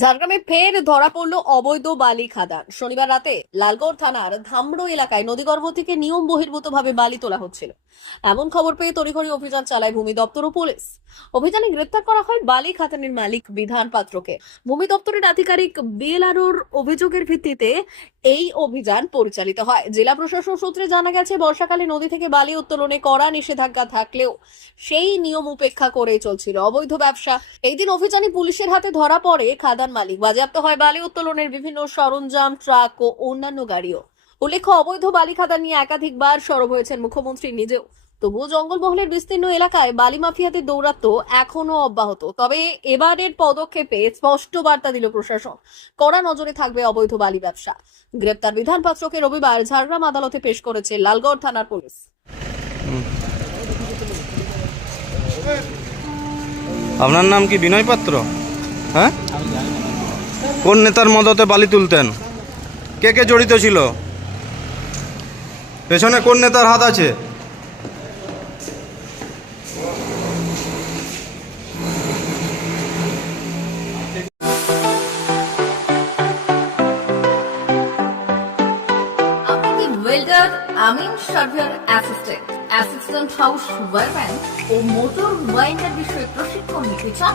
ঝাড়গ্রামে ফের ধরা পড়ল অবৈধ বালি খাদান। শনিবার রাতে লালগড় থানার ধামড়ো এলাকায় নদীগর্ভ থেকে নিয়ম বহির্ভূতভাবে বালি তোলা হচ্ছিল। এমন খবর পেয়ে তড়িঘড়ি অভিযান চালায় ভূমি দপ্তর ও পুলিশ। অভিযানে গ্রেপ্তার করা হয় বালি খাতানের মালিক বিধান পাত্রকে। ভূমি দপ্তরের আধিকারিক বিএলআরওর অভিযোগের ভিত্তিতে এই অভিযান পরিচালিত হয়। জেলা প্রশাসন সূত্রে জানা গেছে, বর্ষাকালে নদী থেকে বালি উত্তোলনে কড়া নিষেধাজ্ঞা থাকলেও সেই নিয়ম উপেক্ষা করে চলছিল অবৈধ ব্যবসা। এই দিন অভিযানে পুলিশের হাতে ধরা পড়ে খাদান মালিক। বাজেয়াপ্ত হয় বালি উত্তোলনের বিভিন্ন সরঞ্জাম, ট্রাক ও অন্যান্য গাড়িও। উল্লেখ্য, অবৈধ বালি খাদান নিয়ে একাধিকবার সরব হয়েছেন মুখ্যমন্ত্রী নিজেও। তবুও জঙ্গলমহলের বিস্তীর্ণ এলাকায় বালি মাফিয়াদের দৌরাত্ম এখনও অব্যাহত। তবে এবারের পদক্ষেপে স্পষ্ট বার্তা দিল প্রশাসন, কড়া নজরে থাকবে অবৈধ বালি ব্যবসা। গ্রেপ্তার বিধান পাত্রকে রবিবার ঝাড়গ্রাম আদালতে পেশ করেছে লালগড় থানার পুলিশ। আপনার নাম কি? বিনয় পাত্র? হ্যাঁ? কোন নেতার মদতে বালি তুলতেন? কে কে জড়িত ছিল? পেছনে কোন নেতার হাত আছে? ও মোটর ওয়াইন্ডার বিষয়ে প্রশিক্ষণ নিতে চান?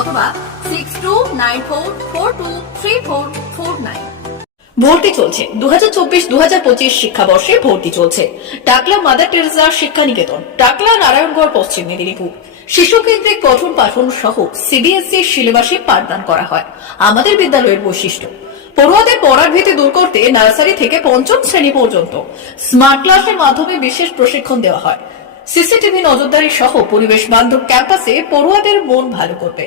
অথবা six two nine four four two three four four nine ভর্তি চলছে। দু হাজার চব্বিশ দু হাজার পঁচিশ শিক্ষাবর্ষে ভর্তি চলছে। টাকলা মাদার টেরেসা শিক্ষা নিকেতন টাকলা নারায়ণগড়, পশ্চিম মেদিনীপুর। শিশু কেন্দ্রিক পঠন পাঠন সহ সিবিএসসি সিলেবাসে পাঠদান করা হয়। আমাদের বিদ্যালয়ের বৈশিষ্ট্য, পড়ুয়াদের পড়ার ভীতি দূর করতে নার্সারি থেকে পঞ্চম শ্রেণি পর্যন্ত স্মার্ট ক্লাসের মাধ্যমে বিশেষ প্রশিক্ষণ দেওয়া হয়। সিসিটিভি নজরদারি সহ পরিবেশ বান্ধব ক্যাম্পাসে পড়ুয়াদের মন ভালো করবে।